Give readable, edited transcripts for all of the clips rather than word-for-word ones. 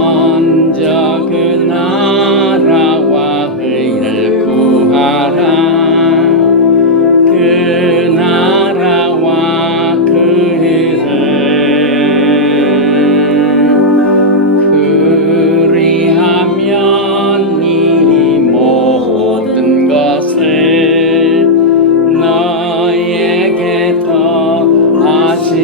먼저 그 나라와 의를 구하라. 그 나라와 그 의를 그리하면 이 모든 것을 너에게 더하시리.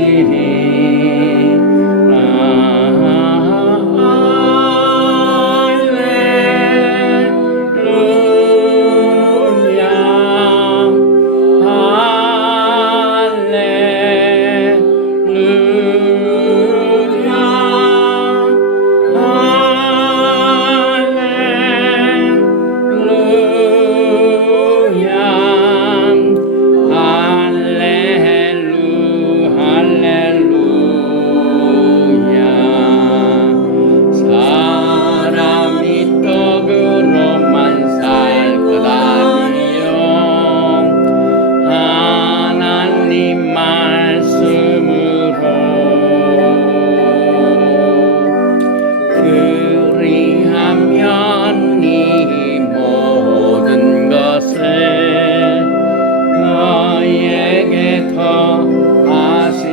그리하면 이 모든 것을 너에게 더하시리.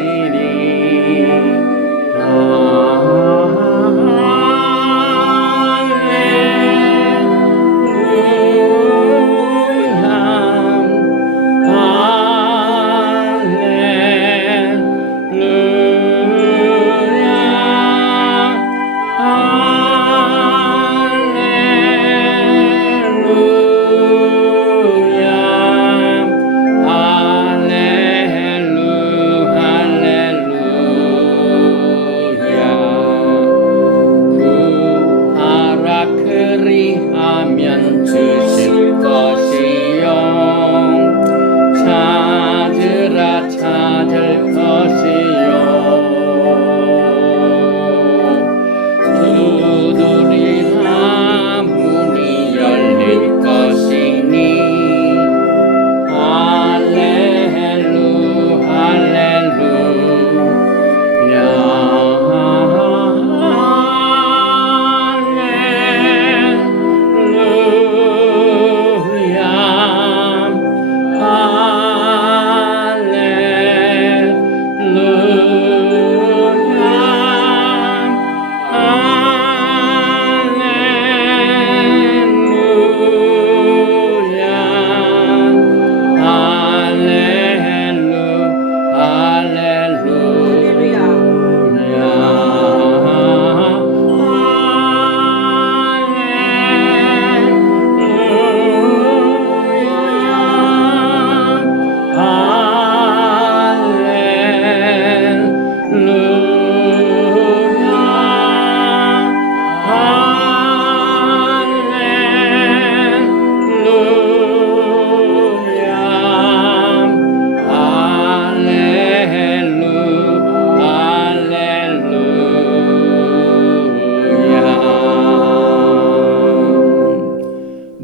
그리하면 주실 것이요 찾으라 찾을 것이요 두드리라 문이 열릴 것이니 할렐루 할렐루야.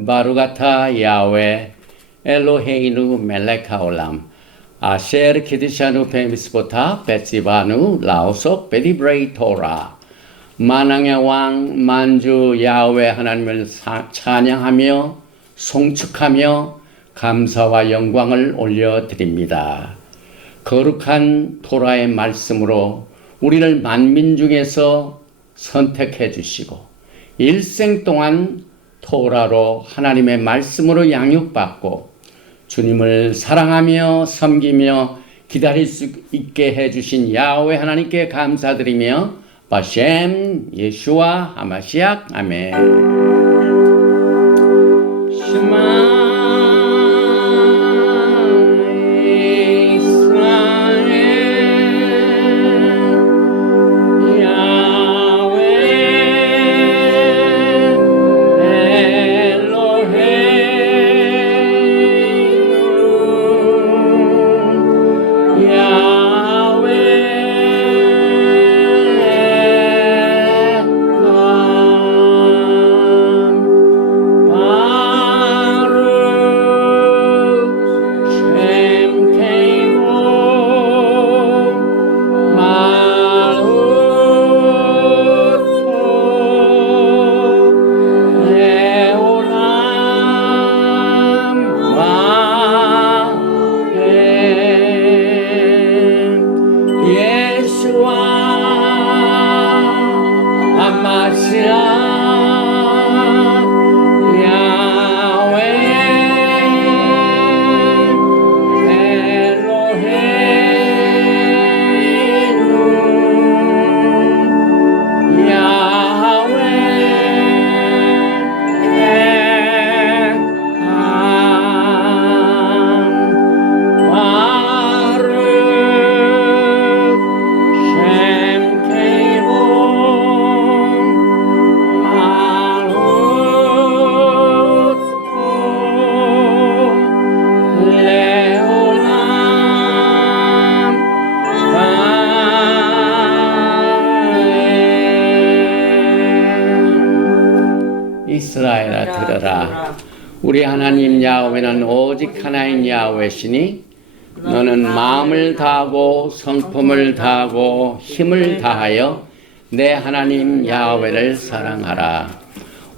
바루가타 야훼 엘로헤이누 멜렉하올람 아셰르 키드샤누 페미스보타 베시바누 라오속 베디브레이 토라. 만왕의 왕 만주 야훼 하나님을 찬양하며 송축하며 감사와 영광을 올려드립니다. 거룩한 토라의 말씀으로 우리를 만민 중에서 선택해 주시고 일생 동안 토라로 하나님의 말씀으로 양육받고 주님을 사랑하며 섬기며 기다릴 수 있게 해주신 야훼 하나님께 감사드리며 바셈 예슈아 하마시약 아멘. 슈마 들으라. 우리 하나님 야훼는 오직 하나인 야훼시니 너는 마음을 다하고 성품을 다하고 힘을 다하여 내 하나님 야훼를 사랑하라.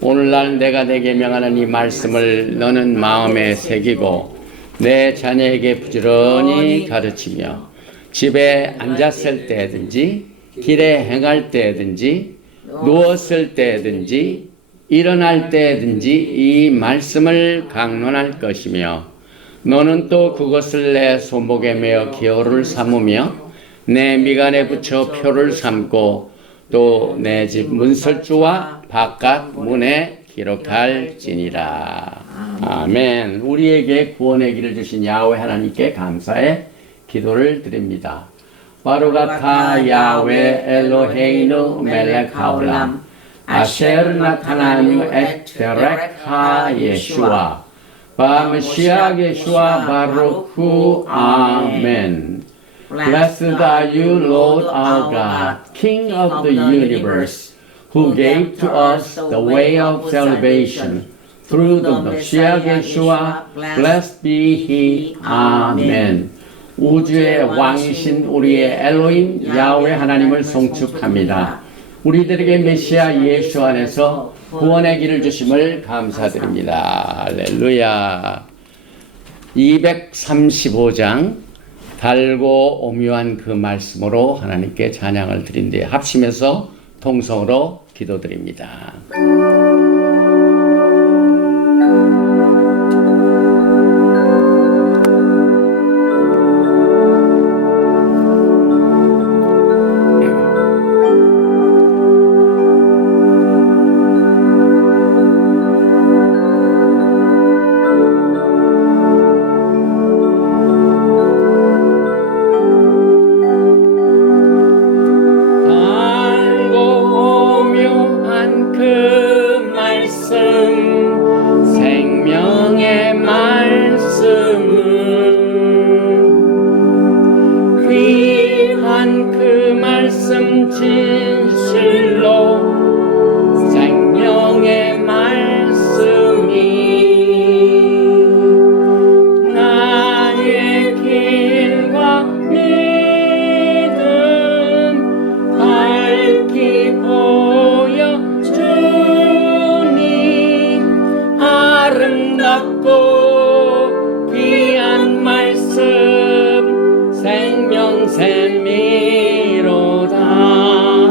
오늘날 내가 내게 명하는 이 말씀을 너는 마음에 새기고 내 자녀에게 부지런히 가르치며 집에 앉았을 때든지 길에 행할 때든지 누웠을 때든지 일어날 때든지 이 말씀을 강론할 것이며 너는 또 그것을 내 손목에 매어 기호를 삼으며 내 미간에 붙여 표를 삼고 또 내 집 문설주와 바깥 문에 기록할지니라. 아멘. 우리에게 구원의 길을 주신 야훼 하나님께 감사의 기도를 드립니다. 바루가타 야훼 엘로헤이누 멜렉 하올람 아셰르 나타나누 엣 데렉 하 예슈아 바메시아 예슈아 바루크 아멘. Blessed are you, Lord our God, King of the universe, who gave to us the way of salvation through the Messiah Yeshua. Blessed be He. Amen. 우주의 왕이신 우리의 엘로힘 야훼 하나님을 송축합니다. 우리들에게 메시아 예수 안에서 구원의 길을 주심을 감사드립니다. 할렐루야. 235장 달고 오묘한 그 말씀으로 하나님께 찬양을 드린 뒤에 합심해서 통성으로 기도드립니다. 생명샘이로다.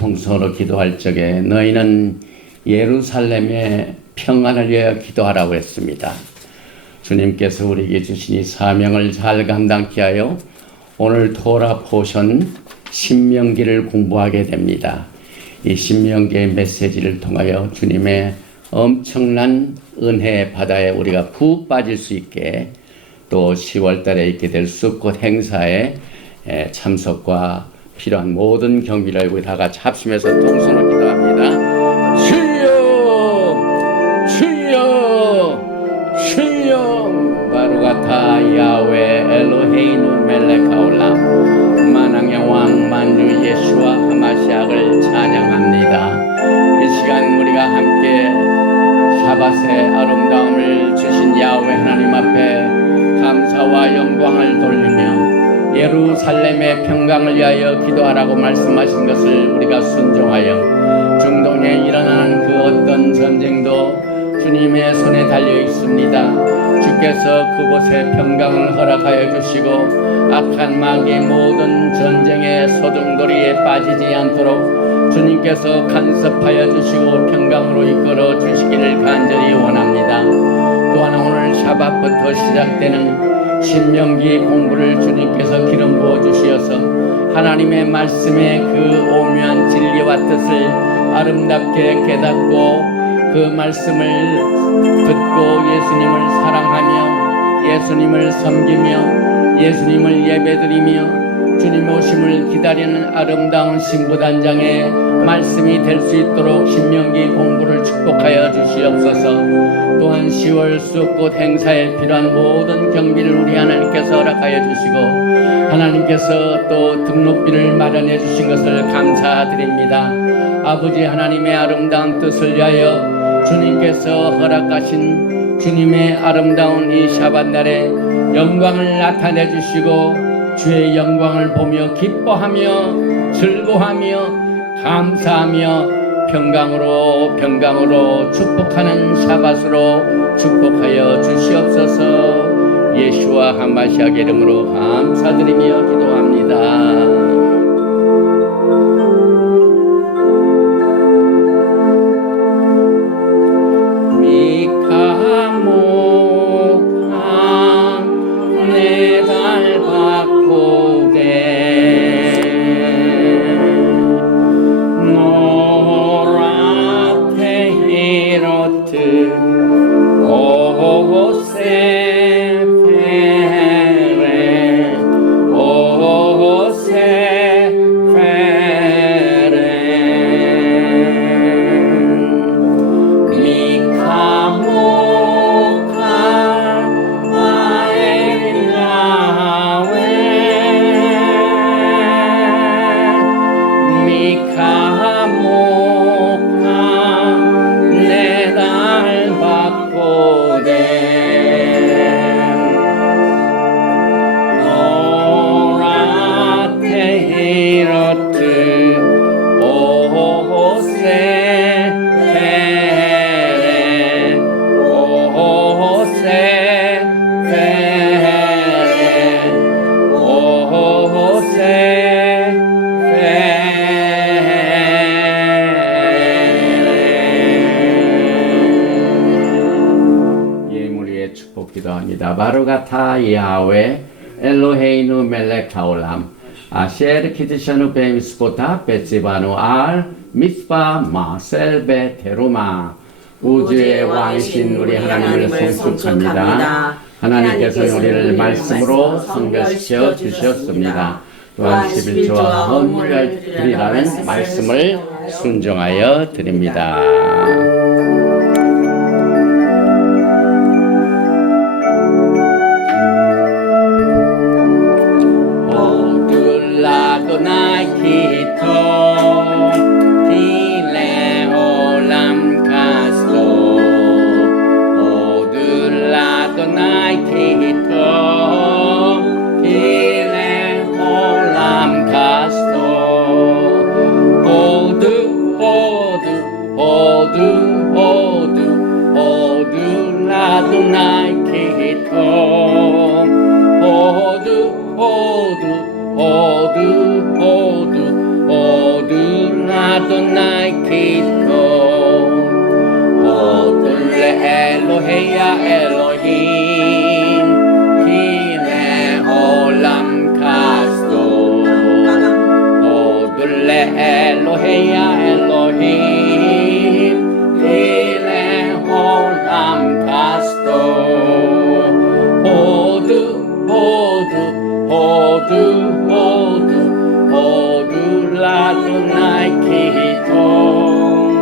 통성으로 기도할 적에 너희는 예루살렘의 평안을 위하여 기도하라고 했습니다. 주님께서 우리에게 주신 이 사명을 잘 감당케 하여 오늘 토라 포션 신명기를 공부하게 됩니다. 이 신명기의 메시지를 통하여 주님의 엄청난 은혜 바다에 우리가 푹 빠질 수 있게 또 10월 달에 있게 될 수꽃 행사에 참석과 필요한 모든 경비를 우리 다 같이 합심해서 통성으로 기도합니다. 주여 주여 주여 바루가타 야훼 엘로헤이누 멜레카올람 만왕의 왕 만주 예수와 하마시아를 찬양합니다. 이 시간 우리가 함께 샤밧의 아름다움을 주신 야훼 하나님 앞에 감사와 영광을 돌리며 예루살렘의 평강을 위하여 기도하라고 말씀하신 것을 우리가 순종하여 중동에 일어나는 그 어떤 전쟁도 주님의 손에 달려 있습니다. 주께서 그곳에 평강을 허락하여 주시고 악한 마귀의 모든 전쟁의 소중돌이에 빠지지 않도록 주님께서 간섭하여 주시고 평강으로 이끌어 주시기를 간절히 원합니다. 또한 오늘 샤밧부터 시작되는 신명기 공부를 주님께서 기름 부어 주시어서 하나님의 말씀의 그 오묘한 진리와 뜻을 아름답게 깨닫고 그 말씀을 듣고 예수님을 사랑하며 예수님을 섬기며 예수님을 예배드리며 주님 오심을 기다리는 아름다운 신부단장의 말씀이 될 수 있도록 신명기 공부를 축복하여 주시옵소서. 또한 10월 수꽃 행사에 필요한 모든 경비를 우리 하나님께서 허락하여 주시고 하나님께서 또 등록비를 마련해 주신 것을 감사드립니다. 아버지 하나님의 아름다운 뜻을 위하여 주님께서 허락하신 주님의 아름다운 이 샤밧날에 영광을 나타내 주시고 주의 영광을 보며 기뻐하며 즐거워하며 감사하며 평강으로 축복하는 샤밧으로 축복하여 주시옵소서. 예수와 하마시아 이름으로 감사드리며 기도합니다. 바루가타 야훼 엘로헤이누 멜렉하올람 아셰르 키드샤누 베미스포타 베치바누 알 미스바 마셀베 테루마 우주의 왕이신 우리 하나님을 송축합니다. 하나님께서 우리를 말씀으로 성결시켜 주셨습니다. 또한 11조와 헌물을 드리라는 말씀을 순종하여 드립니다. אדוני כי טוב, הודו לאלוהי האלוהים, כי לעולם חסדו. הודו לאלוהי האלוהים, כי לעולם חסדו. הודו, הודו, הודו, הודו, הודו לאדוני כי טוב.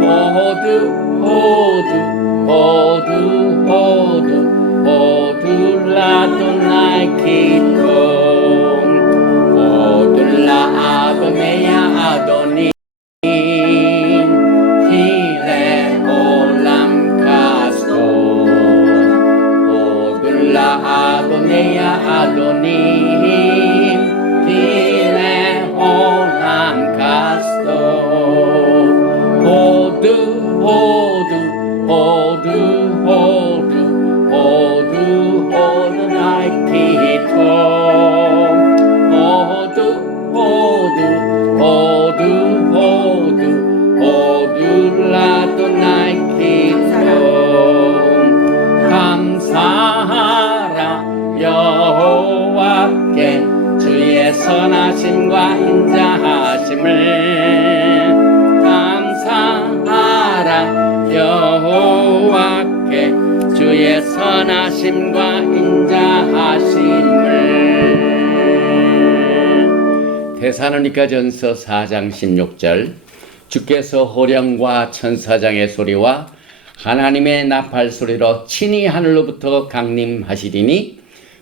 הודו, הודו, הודו, הודו, הודו לאדוני כי טוב. הודו לאדוני האדונים, כי לעולם חסדו. הודו לאדוני האדונים, כי לעולם חסדו. הודו, הודו, הודו, הודו, הודו, אדוני כי טוב. הודו, הודו, הודו, הודו, הודו לאדוני כי טוב. 감사하라 여호와께 주의 선하심과 인자하심을. 감사하라 여호와께 주의 선하심과 인자하심을. 데살로니가전서 4장 16절. 주께서 호령과 천사장의 소리와 하나님의 나팔 소리로 친히 하늘로부터 강림하시리니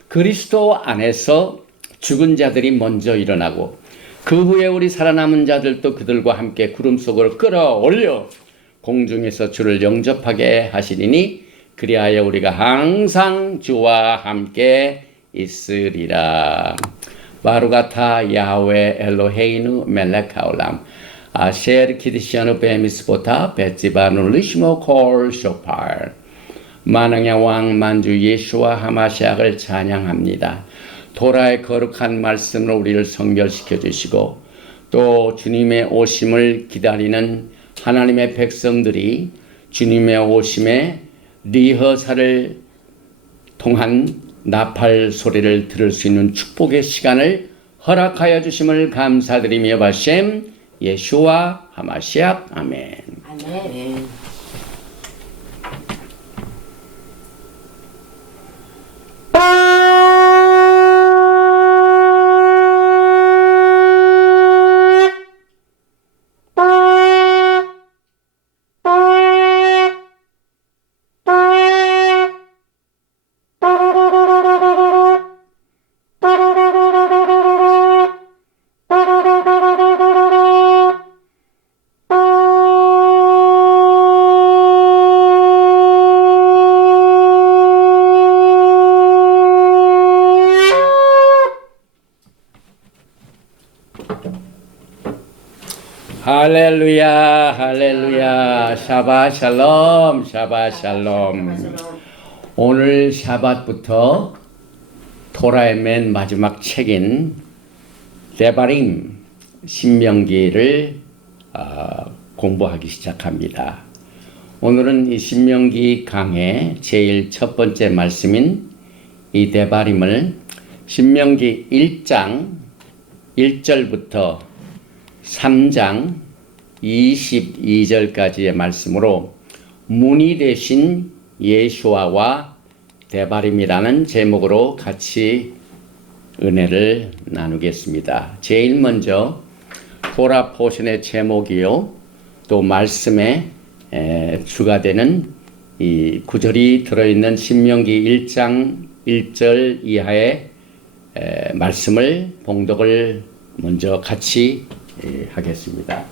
그리스도 안에서 죽은 자들이 먼저 일어나고 그 후에 우리 살아남은 자들도 그들과 함께 구름 속으로 끌어올려 공중에서 주를 영접하게 하시리니 그리하여 우리가 항상 주와 함께 있으리라. 바루가타 야훼 엘로헤이누 멜렉 하올람 아셰르 키드시아누 베미스보타 베지바누 리시모 콜 쇼팔. 만왕의 왕 만주 예수와 하마시아를 찬양합니다. 도라의 거룩한 말씀으로 우리를 성결시켜 주시고 또 주님의 오심을 기다리는 하나님의 백성들이 주님의 오심의 리허설을 통한 나팔 소리를 들을 수 있는 축복의 시간을 허락하여 주심을 감사드리며 바셈 예수와 하마시아 아멘. 아멘. 할렐루야, 할렐루야, 샤바 샬롬, 샤바 샬롬. 오늘 샤밧부터 토라의 맨 마지막 책인 데바림 신명기를 공부하기 시작합니다. 오늘은 이 신명기 강의 제일 첫 번째 말씀인 이 데바림을 신명기 1장 1절부터 3장 22절까지의 말씀으로 문이 되신 예수아와 데바림이라는 제목으로 같이 은혜를 나누겠습니다. 제일 먼저 토라 포션의 제목이요 또 말씀에 주가 되는 이 구절이 들어있는 신명기 1장 1절 이하의 말씀을 봉독을 먼저 같이 하겠습니다.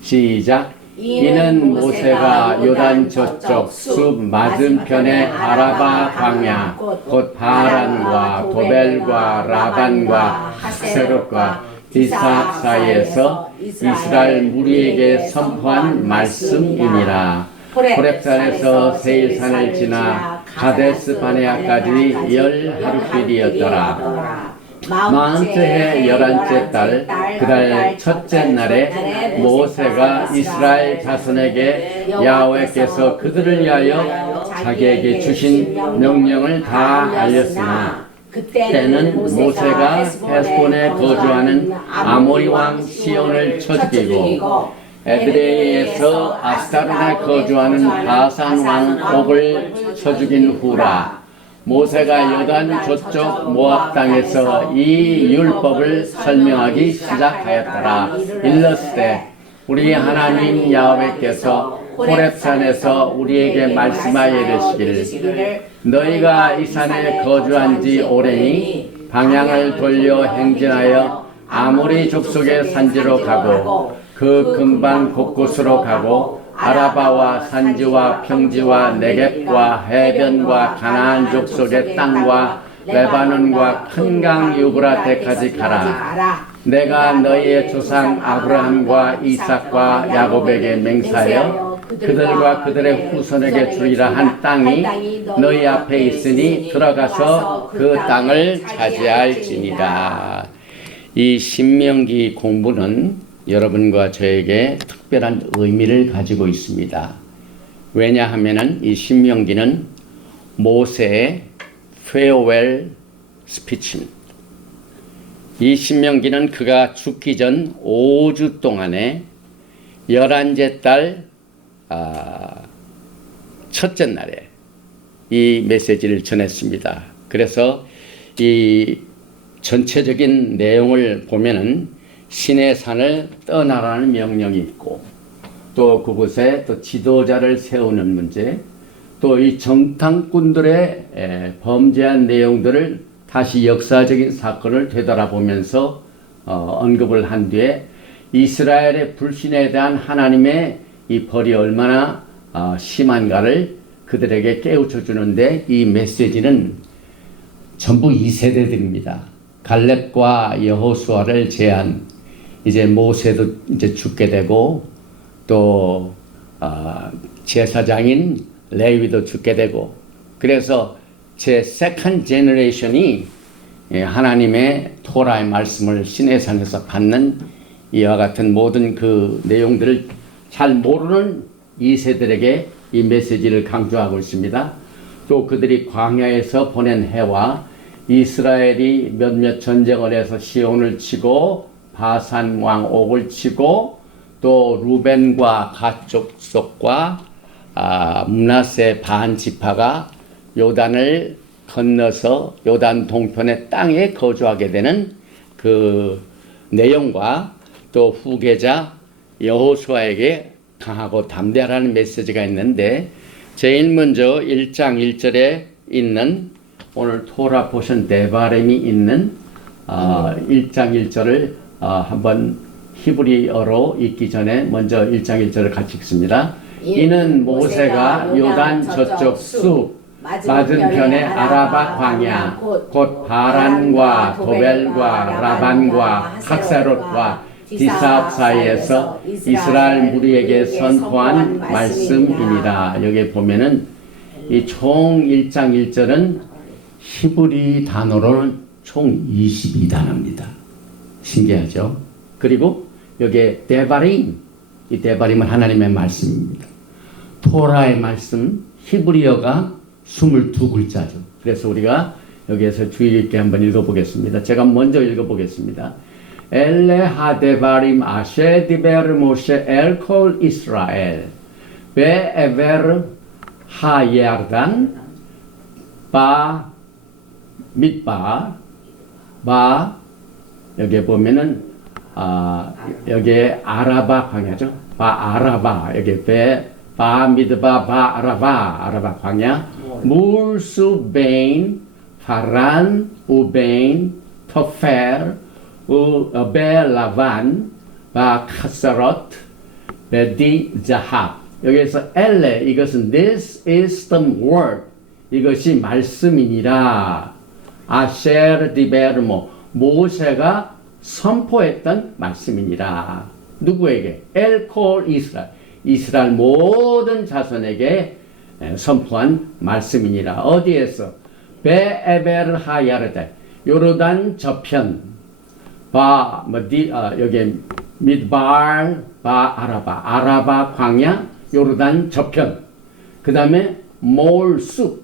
시작. 이는 모세가 요단 저쪽 숲 맞은편의 아라바 광야 곧 바란과 도벨과 라반과 하세롯과 디삭 사이에서 이스라엘 무리에게 선포한 말씀이니라. 호렙산에서 세일산을 지나 가데스 바네아까지 10 하루길이었더라. 마흔째 해 11째 달 그달 첫째 날에 모세가 이스라엘 자손에게 야훼께서 그들을 위하여 자기에게 주신 명령을 다 알렸으나 때는 모세가 헤스본에 거주하는 아모리 왕 시온을 쳐 죽이고 에드레이에서 아스타론에 거주하는 바산 왕 옥을 쳐 죽인 후라. 모세가 요단 저쪽 모압 땅에서 이 율법을 설명하기 시작하였더라. 일렀으되 우리 하나님 야훼께서 호렙산에서 우리에게 말씀하여 이르시기를 너희가 이 산에 거주한 지 오래니 방향을 돌려 행진하여 아모리 족속의 산지로 가고 그 근방 곳곳으로 가고 아라바와 산지와 평지와 네겝과 해변과 가나안 족속의 땅과 레바논과 큰 강 유브라데까지 가라. 내가 너희의 조상 아브라함과 이삭과 야곱에게 맹세하여 그들과 그들의 후손에게 주리라 한 땅이 너희 앞에 있으니 들어가서 그 땅을 차지할지니라. 이 신명기 공부는 여러분과 저에게 특별한 의미를 가지고 있습니다. 왜냐하면은 이 신명기는 모세의 farewell speech입니다. 이 신명기는 그가 죽기 전 5주 동안에 11째 달 첫째 날에 이 메시지를 전했습니다. 그래서 이 전체적인 내용을 보면은 신의 산을 떠나라는 명령이 있고 또 그곳에 또 지도자를 세우는 문제 또 이 정탐꾼들의 범죄한 내용들을 다시 역사적인 사건을 되돌아보면서 언급을 한 뒤에 이스라엘의 불신에 대한 하나님의 이 벌이 얼마나 심한가를 그들에게 깨우쳐 주는데 이 메시지는 전부 2세대들입니다. 갈렙과 여호수아를 제한 이제 모세도 이제 죽게 되고 또 제사장인 레위도 죽게 되고 그래서 제 세컨 제너레이션이 하나님의 토라의 말씀을 시내산에서 받는 이와 같은 모든 그 내용들을 잘 모르는 2세들에게 이 메시지를 강조하고 있습니다. 또 그들이 광야에서 보낸 해와 이스라엘이 몇몇 전쟁을 해서 시온을 치고 바산 왕 옥을 치고 또 루벤과 갓 족속과 므낫세 반 지파가 요단을 건너서 요단 동편의 땅에 거주하게 되는 그 내용과 또 후계자 여호수아에게 강하고 담대하라는 메시지가 있는데 제일 먼저 1장 1절에 있는 오늘 토라 포션 데바렘이 있는 1장 1절을 한번 히브리어로 읽기 전에 먼저 1장 1절을 같이 읽습니다. 이는 모세가 요단 저쪽 숲 맞은편의 아라바 광야 곧 바란과 도벨과 라반과 학사롯과 디사업 사이에서 이스라엘 무리에게 선포한 말씀이니라. 여기 보면은 이 총 1장 1절은 히브리 단어로는 총 22단어입니다. 신기하죠? 그리고 여기에 데바림, 이 데바림은 하나님의 말씀입니다. 토라의 말씀, 히브리어가 22글자죠. 그래서 우리가 여기에서 주의 깊게 한번 읽어보겠습니다. 제가 먼저 읽어보겠습니다. 엘레 하데바림 아셰 디베르 모셰 엘콜 이스라엘 베에베르 하야르단 바 밑바 바 여기에 보면은 여기에 아라바 광야죠. 바 아라바 여기 바 미드바 바 아라바 광야 물수 베인 파란 우베인 토페르 베라반 바 카사롯 베디 자합 여기에서 엘레 이것은 this is the word 이것이 말씀이니라. 아셰르 디베르모 모세가 선포했던 말씀이니라. 누구에게? 엘콜 이스라엘 이스라엘 모든 자손에게 선포한 말씀이니라. 어디에서? 베에베르 하야르데 요르단 저편, 여기 midbar, 아라바 광야, 요르단 저편. 그 다음에 몰, 쑥,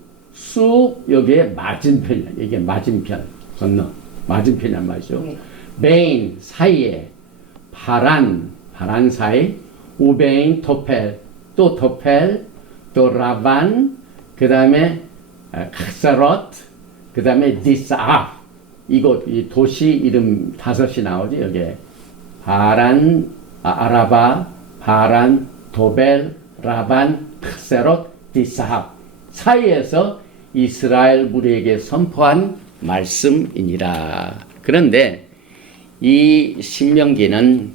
여기에 맞은편이야. 이게 맞은편, 건너. 맞은편이란 말이죠. 베인, 사이에, 바란 사이, 우베인, 토펠, 또 토펠, 또 라반, 그 다음에 카사롯, 그 다음에 디사압. 이곳, 이 도시 이름 5이 나오지, 여기에. 바란, 아라바, 바란, 도벨, 라반, 카세롯, 디사합 사이에서 이스라엘 무리에게 선포한 말씀이니라. 그런데 이 신명기는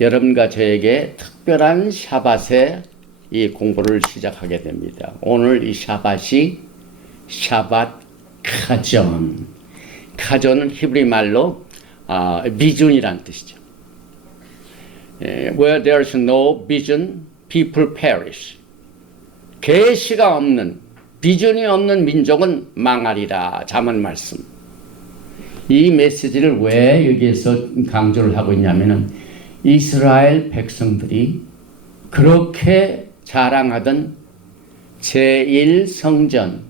여러분과 저에게 특별한 샤밧에 이 공부를 시작하게 됩니다. 오늘 이 샤밧이 샤밧 카존. 카존은 히브리 말로 비준이라는 뜻이죠. Where there is no vision, people perish. 계시가 없는, 비전이 없는 민족은 망하리라. 잠언 말씀. 이 메시지를 왜 여기에서 강조를 하고 있냐면은 이스라엘 백성들이 그렇게 자랑하던 제1성전,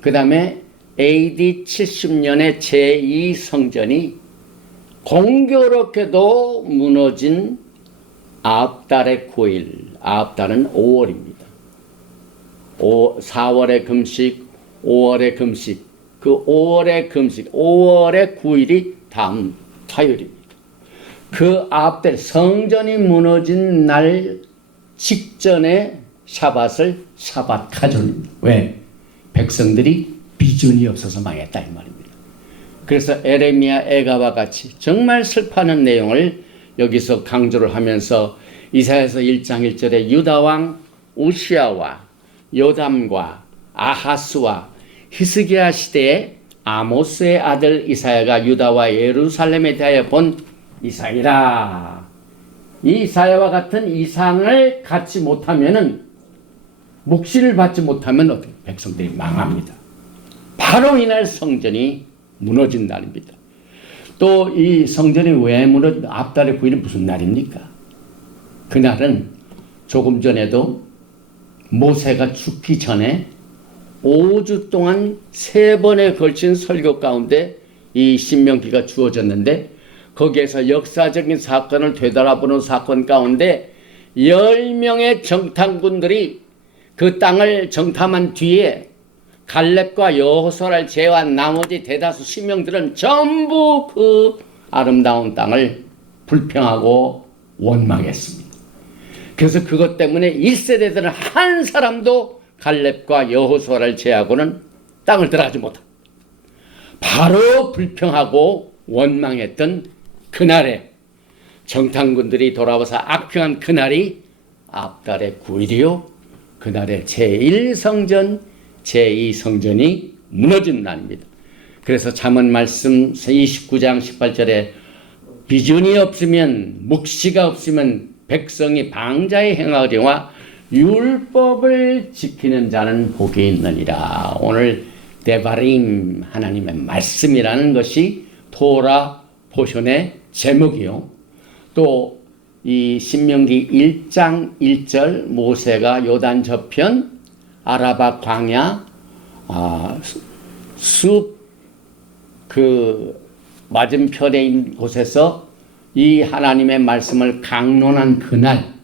그 다음에 AD 70년의 제2성전이 공교롭게도 무너진 아홉달의 9일, 아홉달은 5월입니다. 4월의 금식, 5월의 금식, 그 5월의 금식, 5월의 9일이 다음 화요일입니다. 그 아홉달 성전이 무너진 날 직전에 샤밧을 샤밧 카존입니다. 왜? 백성들이 비전이 없어서 망했다 이 말입니다. 그래서 에레미야, 에가와 같이 정말 슬퍼하는 내용을 여기서 강조를 하면서 이사야서 1장 1절에 유다왕 우시아와 요담과 아하스와 히스기야 시대에 아모스의 아들 이사야가 유다와 예루살렘에 대하여 본 이상이라. 이 이사야와 같은 이상을 갖지 못하면은, 묵시를 받지 못하면 어떻게 백성들이 망합니다. 바로 이날 성전이 무너진 날입니다. 또 이 성전이 왜 무너진, 앞달의 9일은 무슨 날입니까? 그날은 조금 전에도 모세가 죽기 전에 5주 동안 3번에 걸친 설교 가운데 이 신명기가 주어졌는데, 거기에서 역사적인 사건을 되돌아보는 사건 가운데 10명의 정탐꾼들이 그 땅을 정탐한 뒤에 갈렙과 여호수아를 제외한 나머지 대다수 신명들은 전부 그 아름다운 땅을 불평하고 원망했습니다. 그래서 그것 때문에 1세대들은 한 사람도 갈렙과 여호수아를 제외하고는 땅을 들어가지 못합니다. 바로 불평하고 원망했던 그날에 정탐꾼들이 돌아와서 악평한 그날이 앞달의 9일이요. 그날에 제1성전, 제2성전이 무너진 날입니다. 그래서 잠언 말씀 29장 18절에 비전이 없으면, 묵시가 없으면 백성이 방자에 행하려와 율법을 지키는 자는 복이 있느니라. 오늘 데바림, 하나님의 말씀이라는 것이 토라 포션의 제목이요. 또 이 신명기 1장 1절 모세가 요단 저편 아라바 광야 숲 그 맞은편에 있는 곳에서 이 하나님의 말씀을 강론한 그날,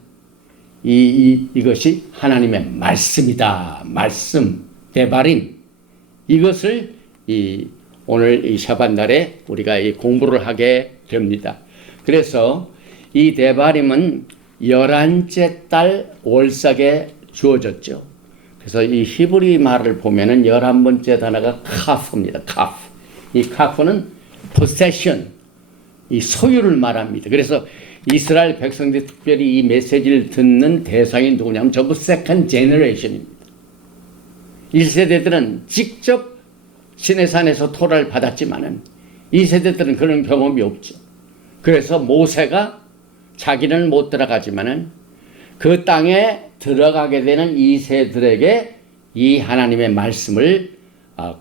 이것이 하나님의 말씀이다. 말씀, 데바림. 이것을 오늘 이 샤밧날에 우리가 이 공부를 하게 됩니다. 그래서 이 데바림은 11째 달 월삭에 주어졌죠. 그래서 이 히브리 말을 보면은 11번째 단어가 카프입니다. 카프. 이 카프는 possession, 이 소유를 말합니다. 그래서 이스라엘 백성들이 특별히 이 메시지를 듣는 대상이 누구냐면 전부 세컨드 제너레이션입니다. 1세대들은 직접 시내산에서 토라를 받았지만은 2세대들은 그런 경험이 없죠. 그래서 모세가 자기는 못 들어가지만은 그 땅에 들어가게 되는 2세들에게 이 하나님의 말씀을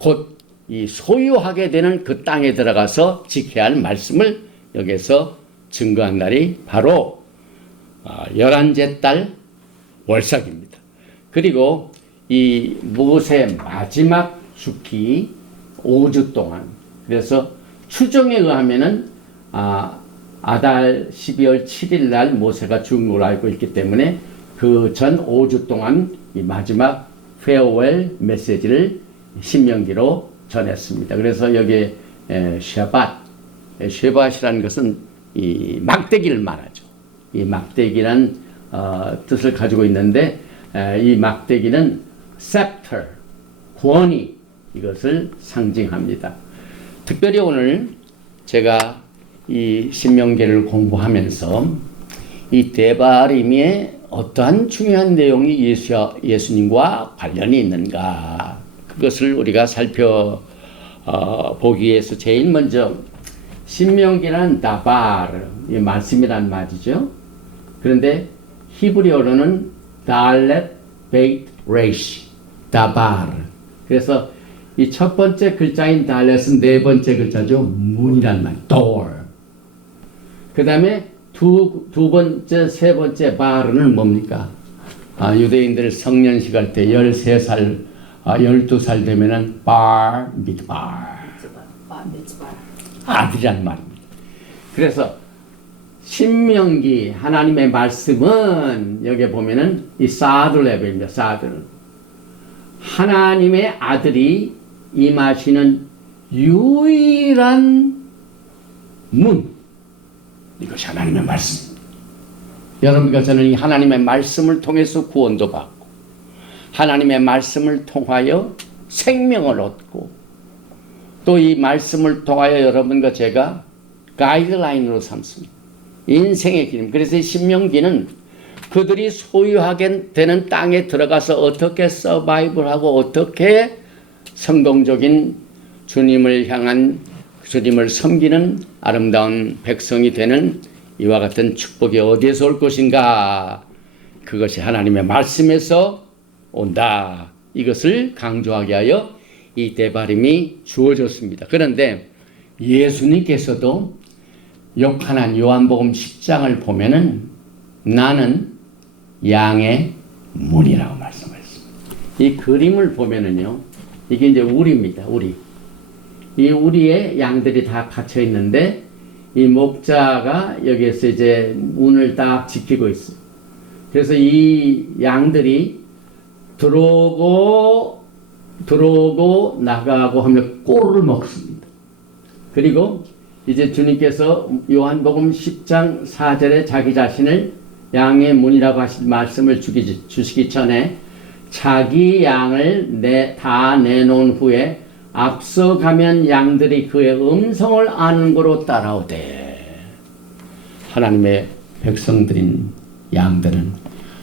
곧 이 소유하게 되는 그 땅에 들어가서 지켜야 할 말씀을 여기서 증거한 날이 바로 11째 달 월삭입니다. 그리고 이 모세의 마지막 죽기 5주 동안, 그래서 추정에 의하면은 아달 12월 7일 날 모세가 죽은 걸로 알고 있기 때문에 그 전 5주 동안 이 마지막 페어웰 메시지를 신명기로 전했습니다. 그래서 여기에 쉐밧이라는 것은 이 막대기를 말하죠. 이 막대기란 뜻을 가지고 있는데 이 막대기는 scepter, 권위, 이것을 상징합니다. 특별히 오늘 제가 이 신명기를 공부하면서 이 데바림의 어떠한 중요한 내용이 예수님과 관련이 있는가, 그것을 우리가 살펴보기 위해서 제일 먼저 신명기란 다바르, 이 말씀이란 말이죠. 그런데 히브리어로는 달렛 베이트 레이시, 다바르. 그래서 이 첫 번째 글자인 달렛은 네 번째 글자죠. 문이란 말, door. 그 다음에 두 번째, 세 번째 바르는 뭡니까? 유대인들 성년식 할 때 13살, 12살 되면은 bar 미트바, 아들이란 말입니다. 그래서 신명기 하나님의 말씀은 여기 보면은 이 사둘레벨입니다. 사둘. 하나님의 아들이 임하시는 유일한 문. 이것이 하나님의 말씀. 여러분과 저는 이 하나님의 말씀을 통해서 구원도 받고, 하나님의 말씀을 통하여 생명을 얻고, 또 이 말씀을 통하여 여러분과 제가 가이드라인으로 삼습니다. 인생의 길. 그래서 이 신명기는 그들이 소유하게 되는 땅에 들어가서 어떻게 서바이벌하고 어떻게 성공적인 주님을 향한, 주님을 섬기는 아름다운 백성이 되는 이와 같은 축복이 어디에서 올 것인가, 그것이 하나님의 말씀에서 온다, 이것을 강조하게 하여 이 데바림이 주어졌습니다. 그런데 예수님께서도 요한한 요한복음 10장을 보면은 나는 양의 문이라고 말씀하셨습니다. 이 그림을 보면은요, 이게 이제 우리입니다. 우리. 이 우리의 양들이 다 갇혀 있는데 이 목자가 여기에서 이제 문을 딱 지키고 있어요. 그래서 이 양들이 들어오고 나가고 하면 꼴을 먹습니다. 그리고 이제 주님께서 요한복음 10장 4절에 자기 자신을 양의 문이라고 하신 말씀을 주시기 전에 자기 양을 다 내놓은 후에 앞서가면 양들이 그의 음성을 아는 거로 따라오되, 하나님의 백성들인 양들은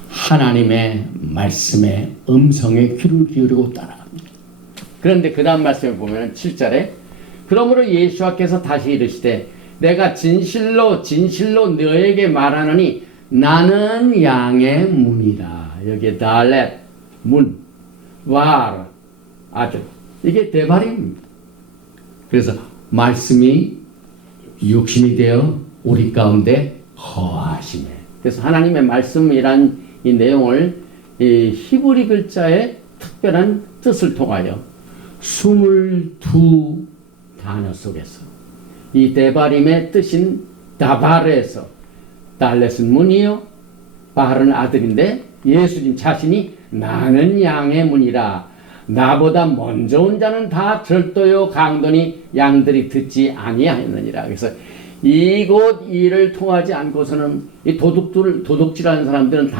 하나님의 말씀의 음성에 귀를 기울이고 따라갑니다. 그런데 그 다음 말씀을 보면 7절에 그러므로 예수와께서 다시 이르시되 내가 진실로 너에게 말하노니 나는 양의 문이라. 여기에 달렛, 문, 왈, 아들, 이게 대발입니다. 그래서 말씀이 육신이 되어 우리 가운데 거하시네. 그래서 하나님의 말씀이란 이 내용을 이 히브리 글자의 특별한 뜻을 통하여 22 단어 속에서 이 데바림의 뜻인 다바르에서, 달렛은 문이요, 바르는 아들인데 예수님 자신이 나는 양의 문이라. 나보다 먼저 온 자는 다 절도요 강도니 양들이 듣지 아니하였느니라. 그래서 이곳 일을 통하지 않고서는 이 도둑질하는 사람들은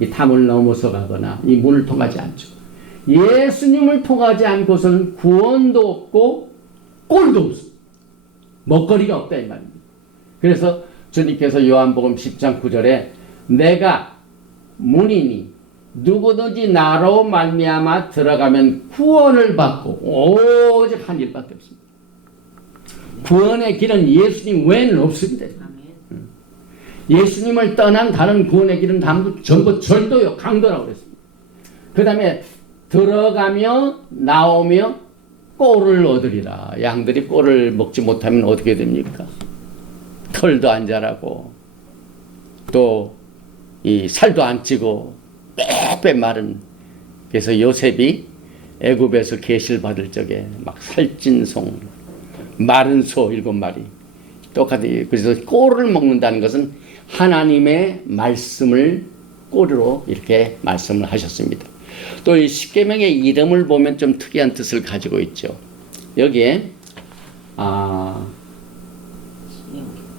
이 탐을 넘어서 가거나 이 문을 통하지 않죠. 예수님을 통하지 않고서는 구원도 없고 꼴도 없습니다. 먹거리가 없다 이 말입니다. 그래서 주님께서 요한복음 10장 9절에 내가 문이니 누구든지 나로 말미암아 들어가면 구원을 받고, 오직 한 일밖에 없습니다. 구원의 길은 예수님 외에는 없습니다. 예수님을 떠난 다른 구원의 길은 전부 절도요 강도라고 그랬습니다. 그 다음에 들어가며 나오며 꼴을 얻으리라. 양들이 꼴을 먹지 못하면 어떻게 됩니까? 털도 안 자라고 또 이 살도 안 찌고 빼빼 마른. 그래서 요셉이 애굽에서 계시를 받을 적에 막 살찐 송, 마른 소 7마리 똑같이. 그래서 꼴을 먹는다는 것은 하나님의 말씀을 꼴으로 이렇게 말씀을 하셨습니다. 또 이 십계명의 이름을 보면 좀 특이한 뜻을 가지고 있죠. 여기에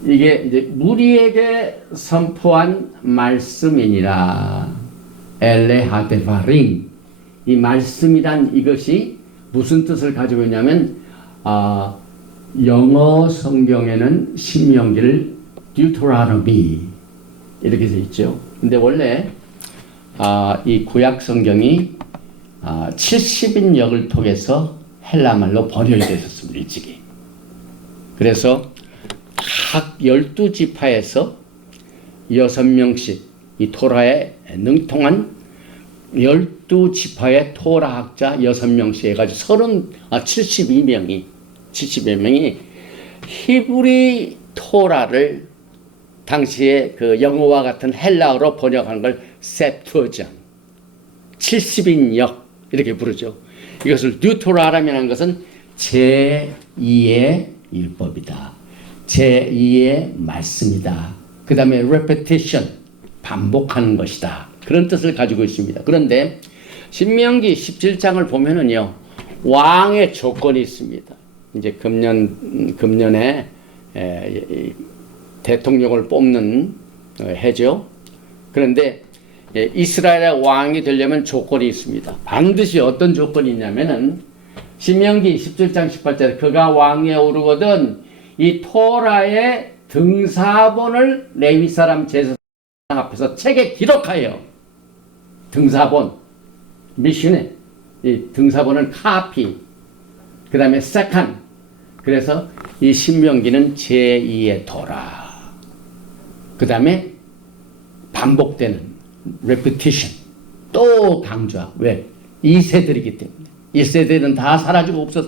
이게 이제 무리에게 선포한 말씀이니라. 엘레하데바림. 이 말씀이란 이것이 무슨 뜻을 가지고 있냐면 영어 성경에는 신명기를 Deuteronomy 이렇게 되어 있죠. 근데 원래 이 구약 성경이 70인역을 통해서 헬라말로 번역이 되었습니다. 일찍이. 그래서 각 12지파에서 6명씩 이 토라에 능통한 12지파의 토라학자 6명씩 해가지고 72명이 히브리 토라를 당시에 그 영어와 같은 헬라어로 번역한 걸 세프전 70인역 이렇게 부르죠. 이것을 뉴토라라는 것은 제2의 율법이다. 제2의 말씀이다. 그 다음에 repetition 반복하는 것이다. 그런 뜻을 가지고 있습니다. 그런데 신명기 17장을 보면은요, 왕의 조건이 있습니다. 이제 금년에 대통령을 뽑는 해죠. 그런데 이스라엘의 왕이 되려면 조건이 있습니다. 반드시 어떤 조건이 있냐면은 신명기 17장 18절에 그가 왕위에 오르거든 이 토라의 등사본을 레위 사람 제사장 앞에서 책에 기록하여 등사본 미션에 이 등사본은 카피 그 다음에 세컨 그래서 이 신명기는 제2의 토라 그 다음에 반복되는 repetition 또 강조하고 왜? 2세들이기 때문에 1세들은 다 사라지고 없어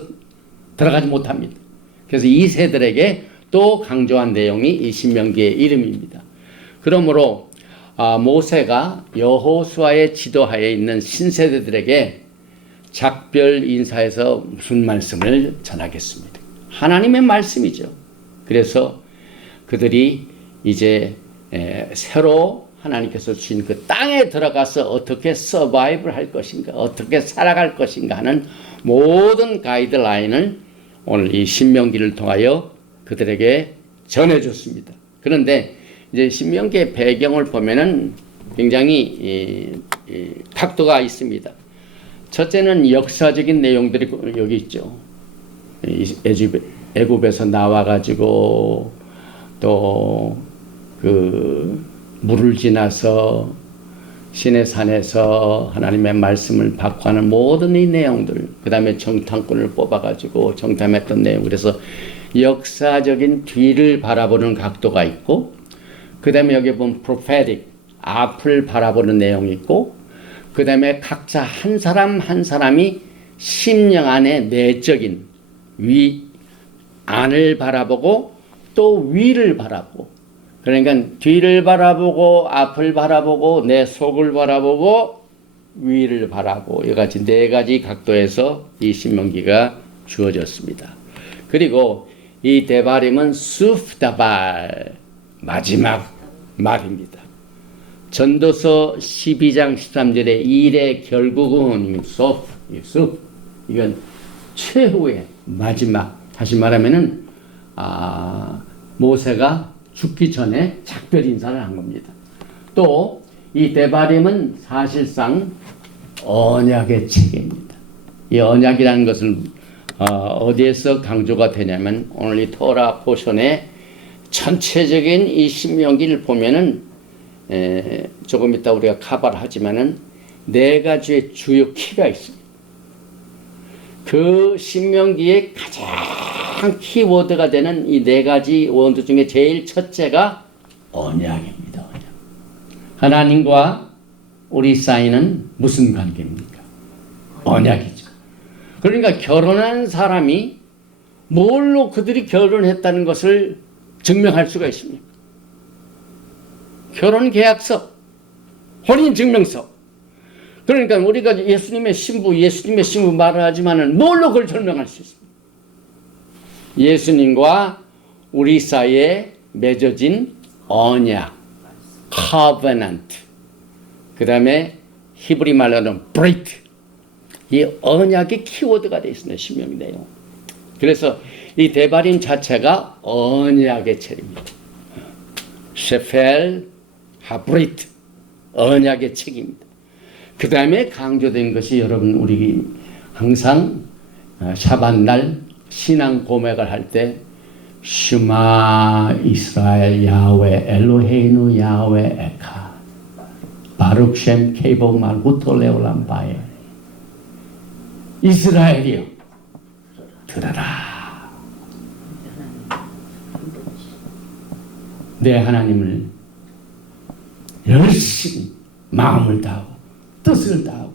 들어가지 못합니다. 그래서 2세들에게 또 강조한 내용이 이 신명기의 이름입니다. 그러므로 모세가 여호수아의 지도하에 있는 신세대들에게 작별 인사에서 무슨 말씀을 전하겠습니다. 하나님의 말씀이죠. 그래서 그들이 이제 새로 하나님께서 주신 그 땅에 들어가서 어떻게 서바이브를 할 것인가, 어떻게 살아갈 것인가 하는 모든 가이드라인을 오늘 이 신명기를 통하여 그들에게 전해줬습니다. 그런데 이제 신명기의 배경을 보면은 굉장히 각도가 있습니다. 첫째는 역사적인 내용들이 여기 있죠. 애굽에서 나와가지고 또 그 물을 지나서 시내산에서 하나님의 말씀을 받고 하는 모든 이 내용들, 그 다음에 정탐꾼을 뽑아가지고 정탐했던 내용, 그래서 역사적인 뒤를 바라보는 각도가 있고, 그 다음에 여기 보면 prophetic, 앞을 바라보는 내용이 있고, 그 다음에 각자 한 사람 한 사람이 심령 안에 내적인 안을 바라보고 또 위를 바라보고, 그러니까 뒤를 바라보고 앞을 바라보고 내 속을 바라보고 위를 바라보고 이같이 네 가지 각도에서 이 신명기가 주어졌습니다. 그리고 이 데바림은 수프다발 마지막 말입니다. 전도서 12장 13절에 일의 결국은 수프 이건 최후의 마지막. 다시 말하면은 모세가 죽기 전에 작별 인사를 한 겁니다. 또 이 데바림은 사실상 언약의 체계입니다. 이 언약이라는 것을 어디에서 강조가 되냐면 오늘 이 토라 포션의 전체적인 이 신명기를 보면은 조금 이따 우리가 커버를 하지만은 네 가지의 주요 키가 있습니다. 그 신명기의 가장 키워드가 되는 이 네 가지 원두 중에 제일 첫째가 언약입니다. 언약. 하나님과 우리 사이는 무슨 관계입니까? 언약이죠. 그러니까 결혼한 사람이 뭘로 그들이 결혼했다는 것을 증명할 수가 있습니까? 결혼계약서, 혼인증명서. 그러니까 우리가 예수님의 신부 말을 하지만은 뭘로 그걸 설명할 수 있습니까? 예수님과 우리 사이에 맺어진 언약, covenant. 그 다음에 히브리 말로는 brit. 이 언약의 키워드가 되어 있습니다. 신명기 내용. 그래서 이 데바림 자체가 언약의 책입니다. 셰펠 하브리트, 언약의 책입니다. 그 다음에 강조된 것이 여러분 우리 항상 샤밧날 신앙 고백을 할 때 슈마 이스라엘 야훼 엘로헤이누 야훼 에카 바룩 셈 케이보 말구토 레올람 바에 이스라엘이여 들어라. 내 하나님을 열심히 마음을 다하고 뜻을 다하고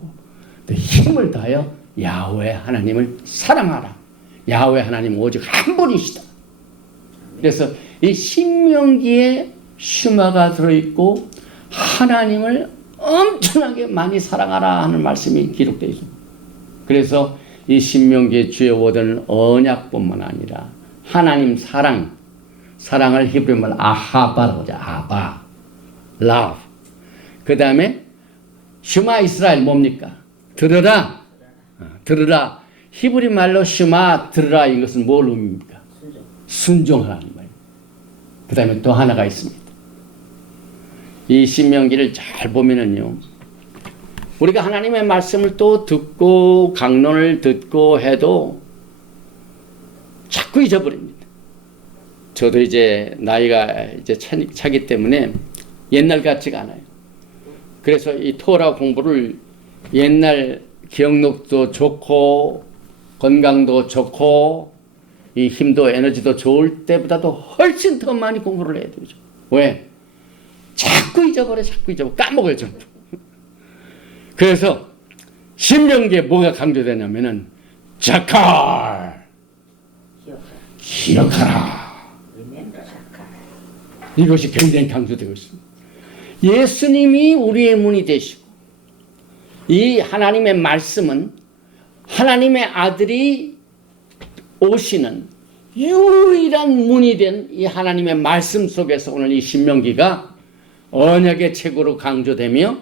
내 힘을 다하여 야훼 하나님을 사랑하라. 야훼 하나님 오직 한 분이시다. 그래서 이 신명기에 슈마가 들어있고 하나님을 엄청나게 많이 사랑하라 하는 말씀이 기록되어 있습니다. 그래서 이 신명기의 주요 워드는 언약뿐만 아니라 하나님 사랑을 히브리 말 아하바라고 하죠. 아바, love. 그 다음에 슈마 이스라엘 뭡니까? 들으라. 들으라. 히브리 말로 슈마 들으라 이것은 뭘 의미입니까? 순종하라는 말입니다. 그 다음에 또 하나가 있습니다. 이 신명기를 잘 보면은요, 우리가 하나님의 말씀을 또 듣고 강론을 듣고 해도 자꾸 잊어버립니다. 저도 이제 나이가 이제 차기 때문에 옛날 같지가 않아요. 그래서 이 토라 공부를 옛날 기억력도 좋고 건강도 좋고 이 힘도 에너지도 좋을 때보다도 훨씬 더 많이 공부를 해야 되죠. 왜? 자꾸 잊어버려. 까먹어요. 전부. 그래서 신명기에 뭐가 강조되냐면은 자칼 기억하라. 이것이 굉장히 강조되고 있습니다. 예수님이 우리의 문이 되시고 이 하나님의 말씀은 하나님의 아들이 오시는 유일한 문이 된 이 하나님의 말씀 속에서 오늘 이 신명기가 언약의 책으로 강조되며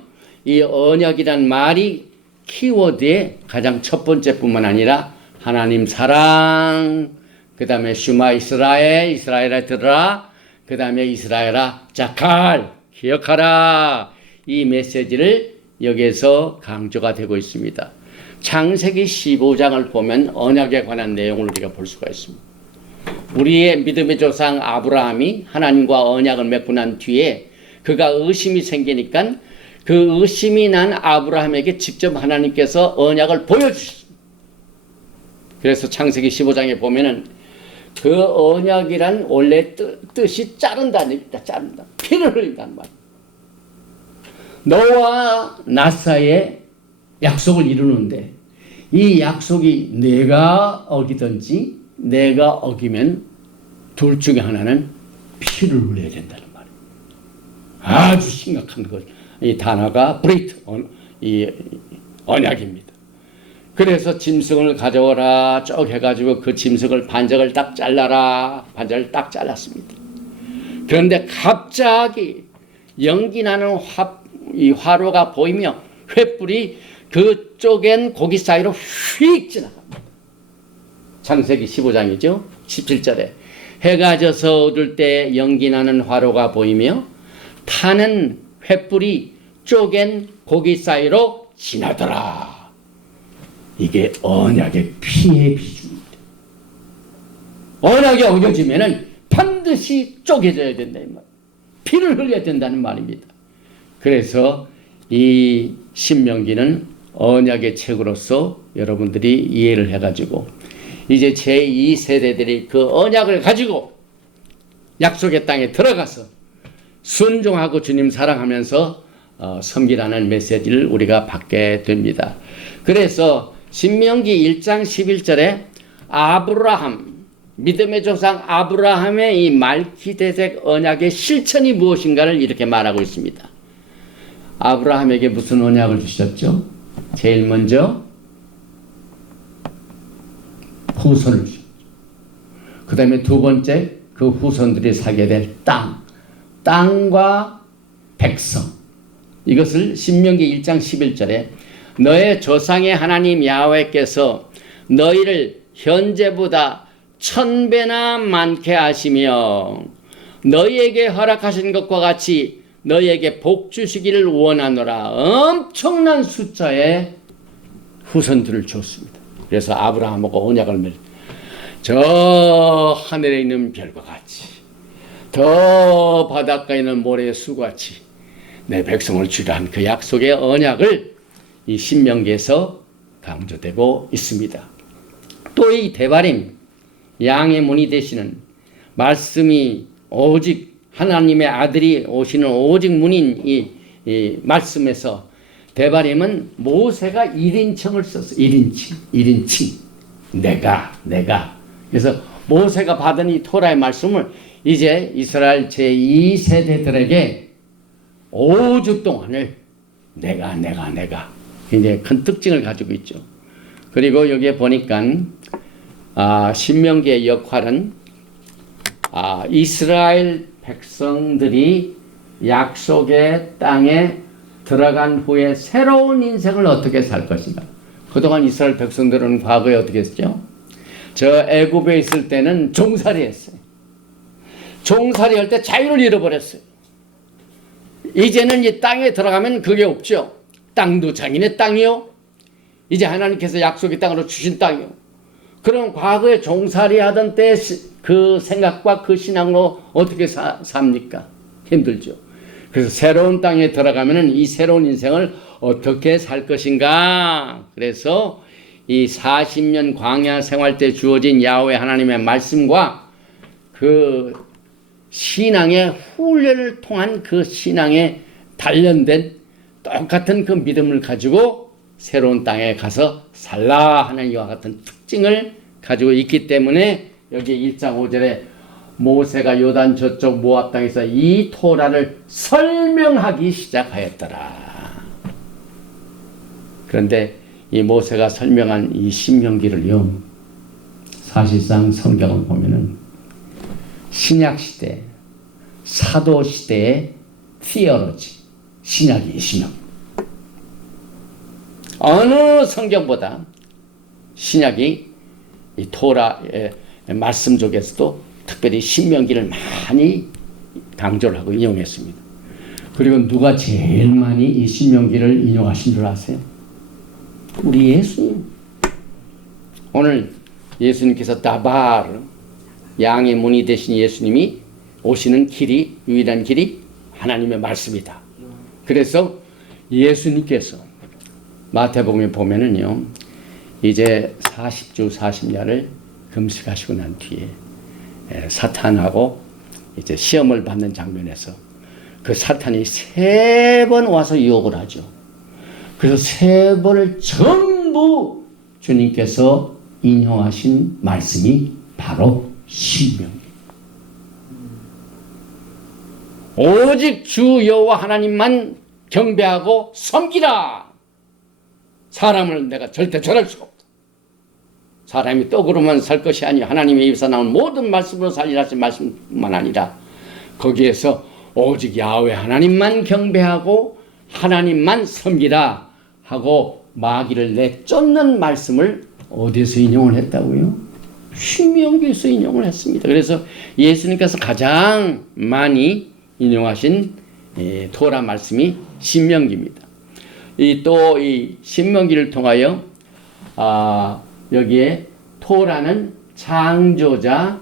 이 언약이란 말이 키워드의 가장 첫 번째뿐만 아니라 하나님 사랑, 그 다음에 슈마 이스라엘아 들으라, 그 다음에 이스라엘아 자칼 기억하라. 이 메시지를 여기에서 강조가 되고 있습니다. 창세기 15장을 보면 언약에 관한 내용을 우리가 볼 수가 있습니다. 우리의 믿음의 조상 아브라함이 하나님과 언약을 맺고 난 뒤에 그가 의심이 생기니까 그 의심이 난 아브라함에게 직접 하나님께서 언약을 보여주셨습니다. 그래서 창세기 15장에 보면은 그 언약이란 원래 뜻이 자른다는 얘기다. 자른다. 피를 흘린다는 말. 너와 나 사이에 약속을 이루는데 이 약속이 내가 어기든지 내가 어기면 둘 중에 하나는 피를 흘려야 된다는 말이에요. 아주 심각한 것. 이 단어가 브리트, 이 언약입니다. 그래서 짐승을 가져오라 쭉 해가지고 그 짐승을 반적을 딱 잘라라. 반적을 딱 잘랐습니다. 그런데 갑자기 연기 나는 이 화로가 보이며 횃불이 그 쪼갠 고기 사이로 휙 지나갑니다. 창세기 15장이죠. 17절에 해가 져서 어두울 때 연기 나는 화로가 보이며 타는 횃불이 쪼갠 고기 사이로 지나더라. 이게 언약의 피의 비중입니다. 언약이 어겨지면은 반드시 쪼개져야 된다. 피를 흘려야 된다는 말입니다. 그래서 이 신명기는 언약의 책으로서 여러분들이 이해를 해가지고 이제 제2세대들이 그 언약을 가지고 약속의 땅에 들어가서 순종하고 주님 사랑하면서 섬기라는 메시지를 우리가 받게 됩니다. 그래서 신명기 1장 11절에 아브라함, 믿음의 조상 아브라함의 이 말기대색 언약의 실천이 무엇인가를 이렇게 말하고 있습니다. 아브라함에게 무슨 언약을 주셨죠? 제일 먼저 후손을 주셨죠. 그 다음에 두 번째, 그 후손들이 살게 될 땅과 백성. 이것을 신명기 1장 11절에 너의 조상의 하나님 야훼께서 너희를 현재보다 1000배나 많게 하시며 너희에게 허락하신 것과 같이 너희에게 복 주시기를 원하노라. 엄청난 숫자의 후손들을 줬습니다. 그래서 아브라함하고 언약을 맺. 저 하늘에 있는 별과 같이, 더 바닷가에 있는 모래의 수같이 내 백성을 주라 한 그 약속의 언약을 이 신명기에서 강조되고 있습니다. 또 이 데바림, 양의 문이 되시는 말씀이 오직 하나님의 아들이 오시는 오직 문인 이 말씀에서 데바림은 모세가 1인칭을 썼어요. 1인칭. 내가. 그래서 모세가 받은 이 토라의 말씀을 이제 이스라엘 제2세대들에게 5주 동안을 내가 굉장히 큰 특징을 가지고 있죠. 그리고 여기에 보니까 신명기의 역할은 이스라엘 백성들이 약속의 땅에 들어간 후에 새로운 인생을 어떻게 살 것인가. 그동안 이스라엘 백성들은 과거에 어떻게 했죠? 저 애굽에 있을 때는 종살이 했어요. 종살이 할 때 자유를 잃어버렸어요. 이제는 이 땅에 들어가면 그게 없죠. 땅도 자기네 땅이요. 이제 하나님께서 약속의 땅으로 주신 땅이요. 그럼 과거에 종살이 하던 때 그 생각과 그 신앙으로 어떻게 삽니까? 힘들죠. 그래서 새로운 땅에 들어가면은 이 새로운 인생을 어떻게 살 것인가? 그래서 이 40년 광야 생활 때 주어진 야훼 하나님의 말씀과 그 신앙의 훈련을 통한 그 신앙에 단련된 똑같은 그 믿음을 가지고 새로운 땅에 가서 살라 하는 이와 같은 특징을 가지고 있기 때문에 여기 1장 5절에 모세가 요단 저쪽 모압 땅에서 이 토라를 설명하기 시작하였더라. 그런데 이 모세가 설명한 이 신명기를요, 사실상 성경을 보면은 신약시대, 사도시대의 티어로지, 신약이 신약. 어느 성경보다 신약이 이 토라의 말씀 쪽에서도 특별히 신명기를 많이 강조를 하고 인용했습니다. 그리고 누가 제일 많이 이 신명기를 인용하신 줄 아세요? 우리 예수님. 오늘 예수님께서 다발, 양의 문이 되신 예수님이 오시는 길이, 유일한 길이 하나님의 말씀이다. 그래서 예수님께서 마태복음에 보면은요, 이제 40주 40야를 금식하시고 난 뒤에 사탄하고 이제 시험을 받는 장면에서 그 사탄이 3번 와서 유혹을 하죠. 그래서 3번을 전부 주님께서 인용하신 말씀이 바로 신명기. 오직 주 여호와 하나님만 경배하고 섬기라. 사람을 내가 절대 절할 수 없다. 사람이 떡으로만 살 것이 아니요 하나님의 입에서 나온 모든 말씀으로 살리라 하신 말씀만 아니라 거기에서 오직 야훼 하나님만 경배하고 하나님만 섬기라 하고 마귀를 내쫓는 말씀을 어디서 인용을 했다고요? 신명기에서 인용을 했습니다. 그래서 예수님께서 가장 많이 인용하신 토라 말씀이 신명기입니다. 또 이 신명기를 통하여 여기에 토라는 창조자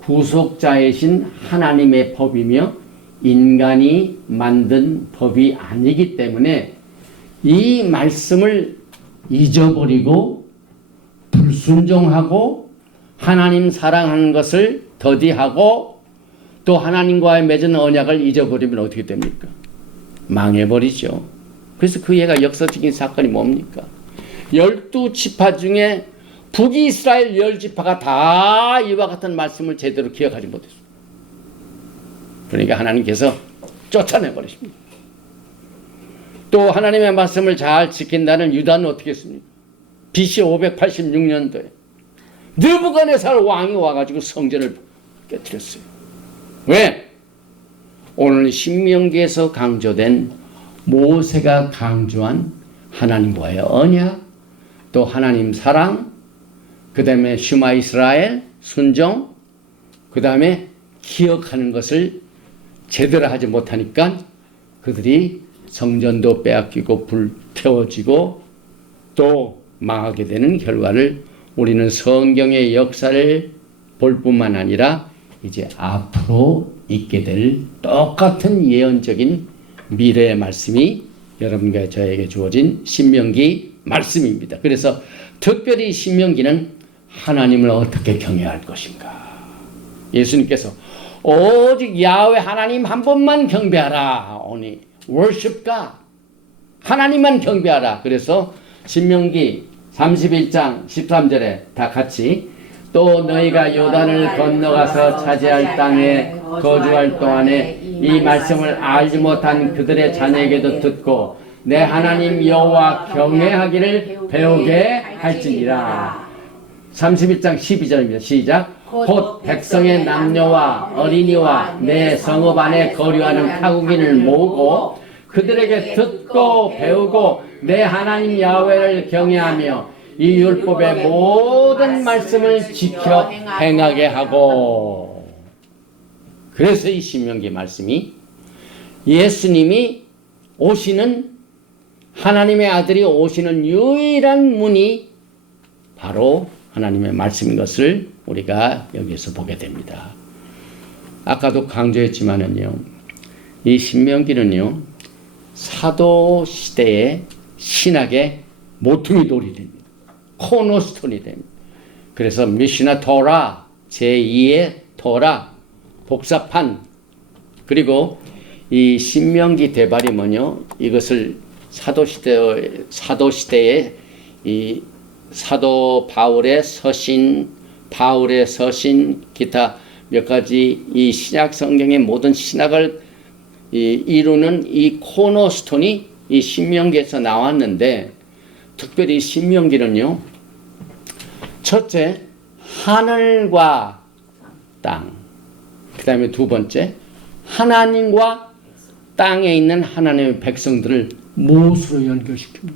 구속자이신 하나님의 법이며 인간이 만든 법이 아니기 때문에 이 말씀을 잊어버리고 불순종하고 하나님 사랑하는 것을 더디하고 또 하나님과의 맺은 언약을 잊어버리면 어떻게 됩니까? 망해버리죠. 그래서 그 예가 역사적인 사건이 뭡니까? 12지파 중에 북이스라엘 10지파가 다 이와 같은 말씀을 제대로 기억하지 못했습니다. 그러니까 하나님께서 쫓아내버리십니다. 또 하나님의 말씀을 잘 지킨다는 유다는 어떻게 했습니까? BC 586년도에 느부갓네살 왕이 와가지고 성전을 깨뜨렸어요. 왜? 오늘 신명기에서 강조된 모세가 강조한 하나님과의 언약, 또 하나님 사랑, 그 다음에 슈마 이스라엘, 순종, 그 다음에 기억하는 것을 제대로 하지 못하니까 그들이 성전도 빼앗기고 불태워지고 또 망하게 되는 결과를 우리는 성경의 역사를 볼 뿐만 아니라 이제 앞으로 있게 될 똑같은 예언적인 미래의 말씀이 여러분과 저에게 주어진 신명기 말씀입니다. 그래서 특별히 신명기는 하나님을 어떻게 경외할 것인가. 예수님께서 오직 야훼 하나님 한 분만 경배하라. 오니 worship God. 하나님만 경배하라. 그래서 신명기 31장 13절에 다 같이 또 너희가 요단을 건너가서 차지할 땅에 거주할 동안에 이 말씀을 알지 못한 그들의 자녀에게도 듣고 내 하나님 여호와 경외하기를 배우게 할지니라. 31장 12절입니다. 시작. 곧 백성의 남녀와 어린이와 내 성읍 안에 거류하는 타국인을 모으고 그들에게 듣고 배우고 내 하나님 야훼를 경외하며 이 율법의 모든 말씀을 지켜 행하게 하고. 그래서 이 신명기 말씀이 예수님이 오시는, 하나님의 아들이 오시는 유일한 문이 바로 하나님의 말씀인 것을 우리가 여기서 보게 됩니다. 아까도 강조했지만은요, 이 신명기는요, 사도 시대의 신학의 모퉁이 돌이 됩니다. 코너스톤이 됩니다. 그래서 미시나 토라, 제2의 토라, 복사판, 그리고 이 신명기 대발이면요, 이것을 사도시대의 이 사도 바울의 서신, 기타 몇 가지 이 신약 성경의 모든 신학을 이루는 이 코너스톤이 이 신명기에서 나왔는데, 특별히 신명기는요, 첫째 하늘과 땅, 그 다음에 두 번째 하나님과 땅에 있는 하나님의 백성들을 무엇으로 연결시킵니까?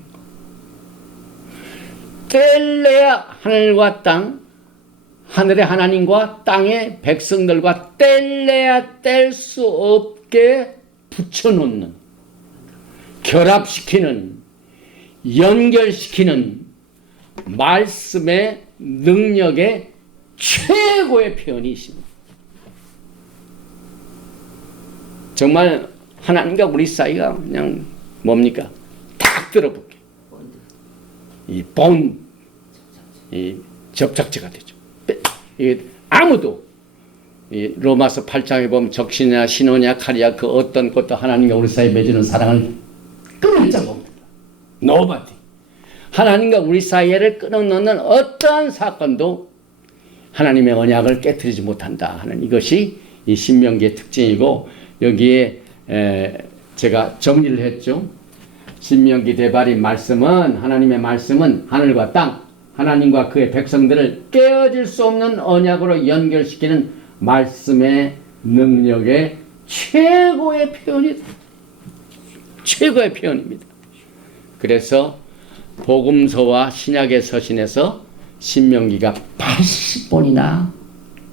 뗄래야 하늘과 땅, 하늘의 하나님과 땅의 백성들과 뗄래야 뗄 수 없게 붙여놓는, 결합시키는, 연결시키는 말씀의 능력의 최고의 표현이 있습니다. 정말 하나님과 우리 사이가 그냥 뭡니까? 딱 들어볼게. 이 접착제가 되죠. 아무도 로마서 8장에 보면 적신이나 신호냐 칼이야 그 어떤 것도 하나님과 우리 사이에 맺는 사랑을 끊을 자가 없다. Nobody. 하나님과 우리 사이를 끊어놓는 어떠한 사건도 하나님의 언약을 깨트리지 못한다 하는 이것이 이 신명기의 특징이고, 여기에 제가 정리를 했죠. 신명기 대발인 말씀은, 하나님의 말씀은 하늘과 땅, 하나님과 그의 백성들을 깨어질 수 없는 언약으로 연결시키는 말씀의 능력의 최고의 표현이다. 최고의 표현입니다. 그래서 복음서와 신약의 서신에서 신명기가 80번이나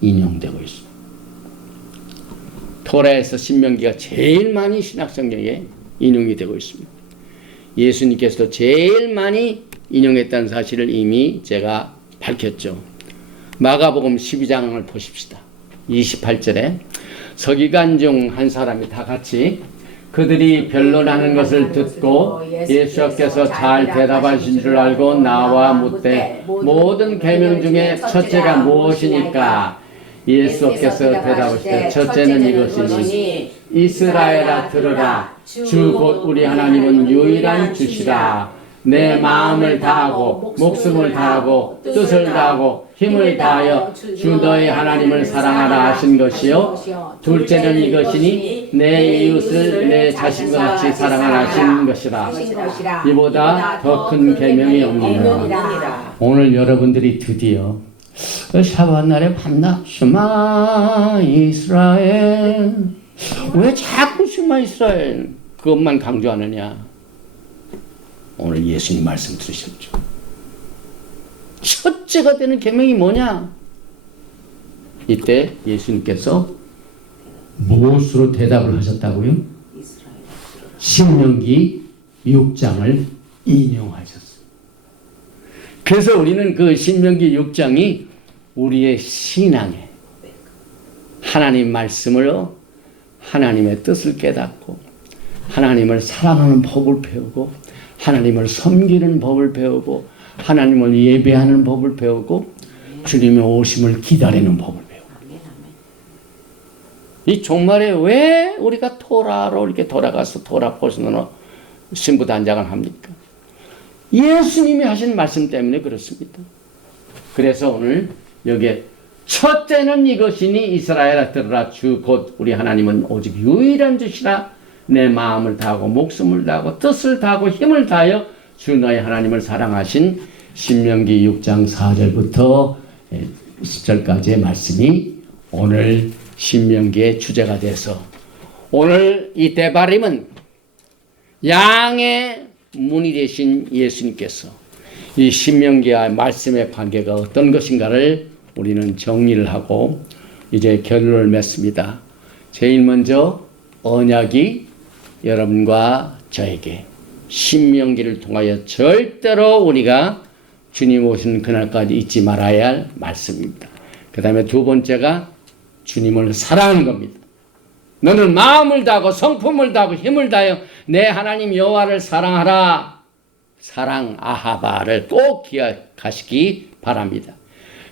인용되고 있습니다. 토라에서 신명기가 제일 많이 신약성경에 인용이 되고 있습니다. 예수님께서도 제일 많이 인용했다는 사실을 이미 제가 밝혔죠. 마가복음 12장을 보십시다. 28절에 서기관 중 한 사람이 다 같이 그들이 변론하는 것을 듣고 예수께서 잘 대답하신 줄 알고 나와 묻되 모든 계명 중에 첫째가 무엇이니까? 예수께서 대답하시되 첫째는 이것이니 이스라엘아 들으라 주 곧 우리 하나님은 유일한 주시라. 내 마음을 다하고 목숨을 다하고 뜻을 다하고 힘을 다하여 주 너의 하나님을 사랑하라 하신 것이요 둘째는 이것이니 내 이웃을 내 자신과 같이 사랑하라 하신 것이라. 이보다 더 큰 계명이 없느니라. 오늘 여러분들이 드디어 샤bat 날에 밤낮 슈마 이스라엘, 왜 자꾸 슈마 이스라엘 그것만 강조하느냐. 오늘 예수님 말씀 들으셨죠? 첫째가 되는 계명이 뭐냐? 이때 예수님께서 무엇으로 대답을 하셨다고요? 신명기 6장을 인용하셨어요. 그래서 우리는 그 신명기 6장이 우리의 신앙에 하나님 말씀으로 하나님의 뜻을 깨닫고 하나님을 사랑하는 법을 배우고 하나님을 섬기는 법을 배우고 하나님을 예배하는 법을 배우고 주님의 오심을 기다리는 법을 배우고, 이 종말에 왜 우리가 토라로 이렇게 돌아가서 토라 포스너 신부단장을 합니까? 예수님이 하신 말씀 때문에 그렇습니다. 그래서 오늘 여기에 첫째는 이것이니 이스라엘아 들으라. 주 곧 우리 하나님은 오직 유일한 주시라. 내 마음을 다하고 목숨을 다하고 뜻을 다하고 힘을 다하여 주 너의 하나님을 사랑하신 신명기 6장 4절부터 10절까지의 말씀이 오늘 신명기의 주제가 돼서, 오늘 이 데바림은 양의 문이 되신 예수님께서 이 신명기와 말씀의 관계가 어떤 것인가를 우리는 정리를 하고 이제 결론을 맺습니다. 제일 먼저 언약이 여러분과 저에게 신명기를 통하여 절대로 우리가 주님 오신 그날까지 잊지 말아야 할 말씀입니다. 그 다음에 두 번째가 주님을 사랑하는 겁니다. 너는 마음을 다하고 성품을 다하고 힘을 다하여 내 하나님 여호와를 사랑하라. 사랑 아하바를 꼭 기억하시기 바랍니다.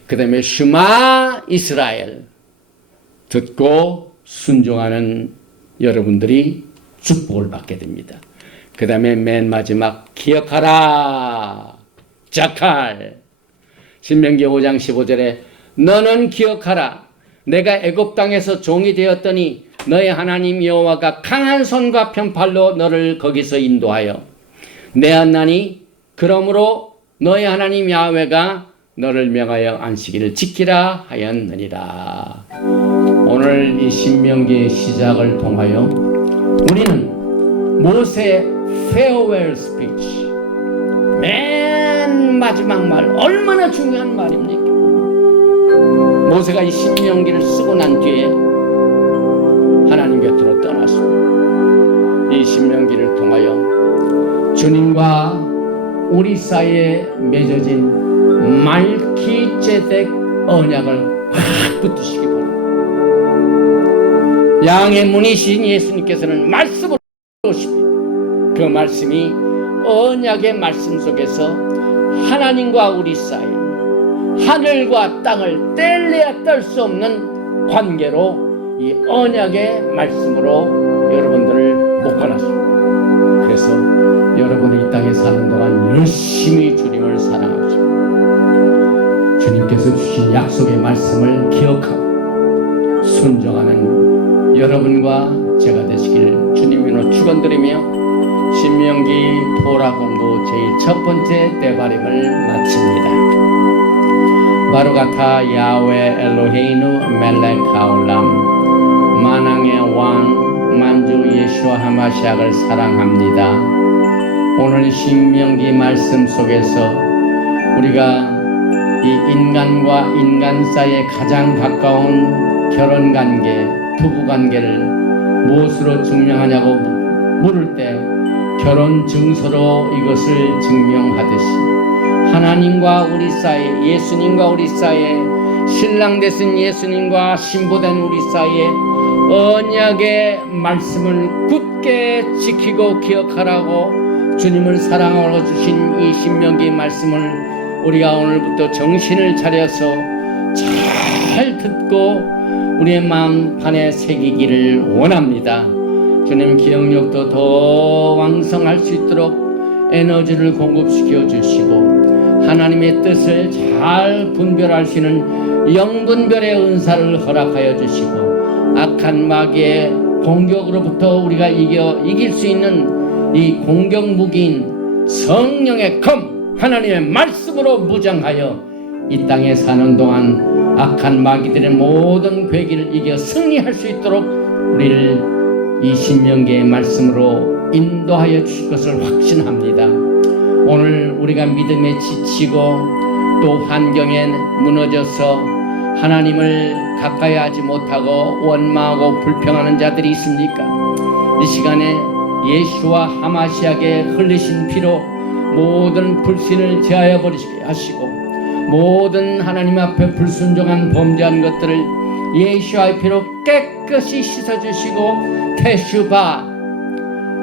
그 다음에 슈마 이스라엘, 듣고 순종하는 여러분들이 축복을 받게 됩니다. 그 다음에 맨 마지막 기억하라. 자칼. 신명기 5장 15절에 너는 기억하라. 내가 애굽 땅에서 종이 되었더니 너의 하나님 여호와가 강한 손과 편팔로 너를 거기서 인도하여 내었나니 그러므로 너의 하나님 야훼가 너를 명하여 안식일을 지키라 하였느니라. 오늘 이 신명기의 시작을 통하여 우리는 모세의 farewell speech, 맨 마지막 말, 얼마나 중요한 말입니까? 모세가 이 신명기를 쓰고 난 뒤에 하나님 곁으로 떠났습니다. 이 신명기를 통하여 주님과 우리 사이에 맺어진 말키제덱 언약을 확 붙드시기 바랍니다. 양의 문이신 예수님께서는 말씀으로 오십니다. 그 말씀이 언약의 말씀 속에서 하나님과 우리 사이, 하늘과 땅을 뗄래야 뗄 수 없는 관계로 이 언약의 말씀으로 여러분들을 묶어놨습니다. 그래서 여러분이 이 땅에 사는 동안 열심히 주님을 사랑하시고 주님께서 주신 약속의 말씀을 기억하고 순종하는 여러분과 제가 되시길 주님으로 축원드리며 신명기 토라 공부 제일 첫 번째 대바림을 마칩니다. 바루가타 야훼 엘로헤이누 멜렉 하올람. 만왕의 왕 만주 예수와 하마시아를 사랑합니다. 오늘 신명기 말씀 속에서 우리가 이 인간과 인간 사이에 가장 가까운 결혼관계, 부부관계를 무엇으로 증명하냐고 물을 때 결혼 증서로 이것을 증명하듯이 하나님과 우리 사이, 예수님과 우리 사이에, 신랑 되신 예수님과 신부된 우리 사이에 언약의 말씀을 굳게 지키고 기억하라고 주님을 사랑하러 주신 이 신명기 말씀을 우리가 오늘부터 정신을 차려서 잘 듣고 우리의 마음판에 새기기를 원합니다. 주님 기억력도 더 왕성할 수 있도록 에너지를 공급시켜 주시고 하나님의 뜻을 잘 분별할 수 있는 영분별의 은사를 허락하여 주시고 악한 마귀의 공격으로부터 우리가 이길 수 있는 이 공격 무기인 성령의 검 하나님의 말씀으로 무장하여 이 땅에 사는 동안 악한 마귀들의 모든 괴기를 이겨 승리할 수 있도록 우리를 이 신명기의 말씀으로 인도하여 주실 것을 확신합니다. 오늘 우리가 믿음에 지치고 또 환경에 무너져서 하나님을 가까이 하지 못하고 원망하고 불평하는 자들이 있습니까? 이 시간에 예수와 하마시아에게 흘리신 피로 모든 불신을 제하여 버리시게 하시고 모든 하나님 앞에 불순종한 범죄한 것들을 예수와의 피로 깨끗이 씻어주시고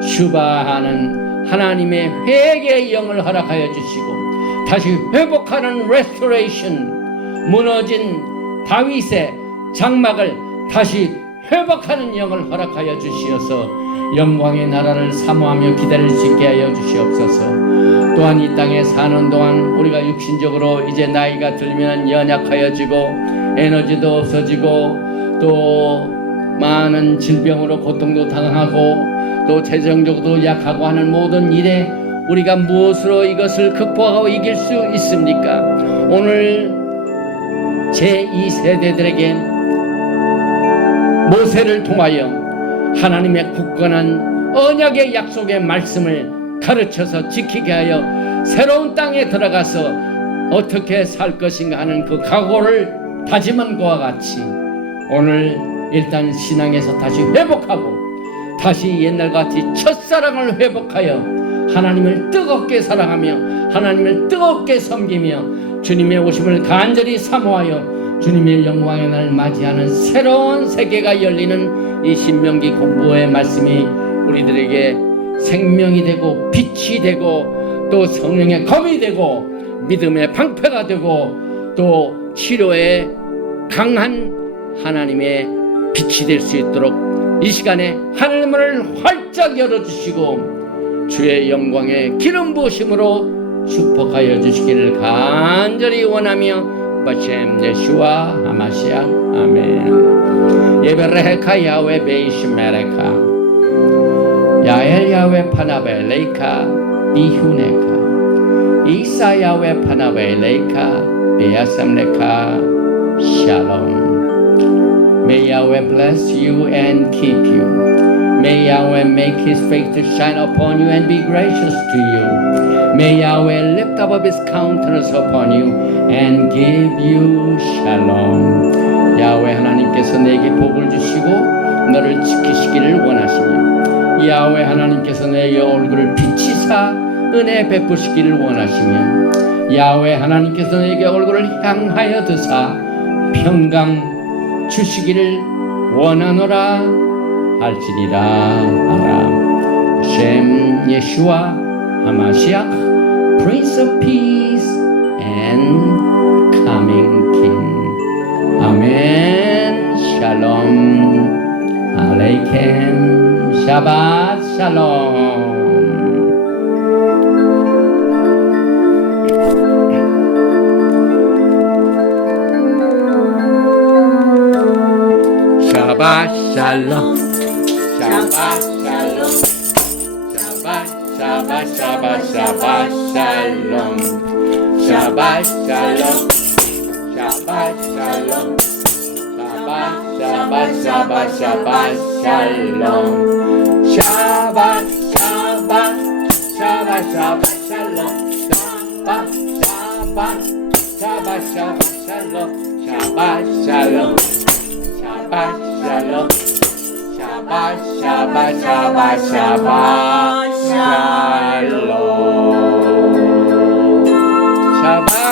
슈바하는 하나님의 회개의 영을 허락하여 주시고 다시 회복하는 restoration, 무너진 다윗의 장막을 다시 회복하는 영을 허락하여 주시어서 영광의 나라를 사모하며 기다릴 수 있게 하여 주시옵소서. 또한 이 땅에 사는 동안 우리가 육신적으로 이제 나이가 들면 연약하여지고 에너지도 없어지고 또 많은 질병으로 고통도 당하고 또 재정적으로 약하고 하는 모든 일에 우리가 무엇으로 이것을 극복하고 이길 수 있습니까? 오늘 제2세대들에게 모세를 통하여 하나님의 굳건한 언약의 약속의 말씀을 가르쳐서 지키게 하여 새로운 땅에 들어가서 어떻게 살 것인가 하는 그 각오를 다짐한 것과 같이 오늘 일단 신앙에서 다시 회복하고 다시 옛날같이 첫사랑을 회복하여 하나님을 뜨겁게 사랑하며 하나님을 뜨겁게 섬기며 주님의 오심을 간절히 사모하여 주님의 영광의 날을 맞이하는 새로운 세계가 열리는 이 신명기 공부의 말씀이 우리들에게 생명이 되고 빛이 되고 또 성령의 검이 되고 믿음의 방패가 되고 또 치료의 강한 하나님의 빛이 될 수 있도록 이 시간에 하늘문을 활짝 열어주시고 주의 영광의 기름 부으심으로 축복하여 주시기를 간절히 원하며 바셈 예수와 하마시아 아멘. 예베레카 야훼 베이시메레카 야엘 야훼 파나베 레이카 비후네카 이사 야훼 파나베 레이카 베야삼레카 샬롬. May Yahweh bless you and keep you. May Yahweh make His face to shine upon you and be gracious to you. May Yahweh lift up His countenance upon you and give you shalom. 야훼 하나님께서 내게 복을 주시고 너를 지키시기를 원하시며 야훼 하나님께서 내게 얼굴을 비치사 은혜 베푸시기를 원하시며 야훼 하나님께서 내게 얼굴을 향하여 드사 평강 주시기를 원하노라 할지니라. 아람 셈 예수와 하마시아 Prince of Peace and Coming King. 아멘. 샬롬 알레이켐 샤밧 샬롬. Shabbat shalom, Shabbat shalom, Shabbat Shabbat Shabbat shalom, Shabbat shalom, Shabbat shalom, Shabbat Shabbat Shabbat shalom, Shabbat Shabbat Shabbat Shabbat shalom, Shabbat Shabbat Shabbat Shabbat shalom, Shabbat shalom. Shabbat shalom, Shabbat Shabbat Shabbat Shabbat shalom, Shabbat.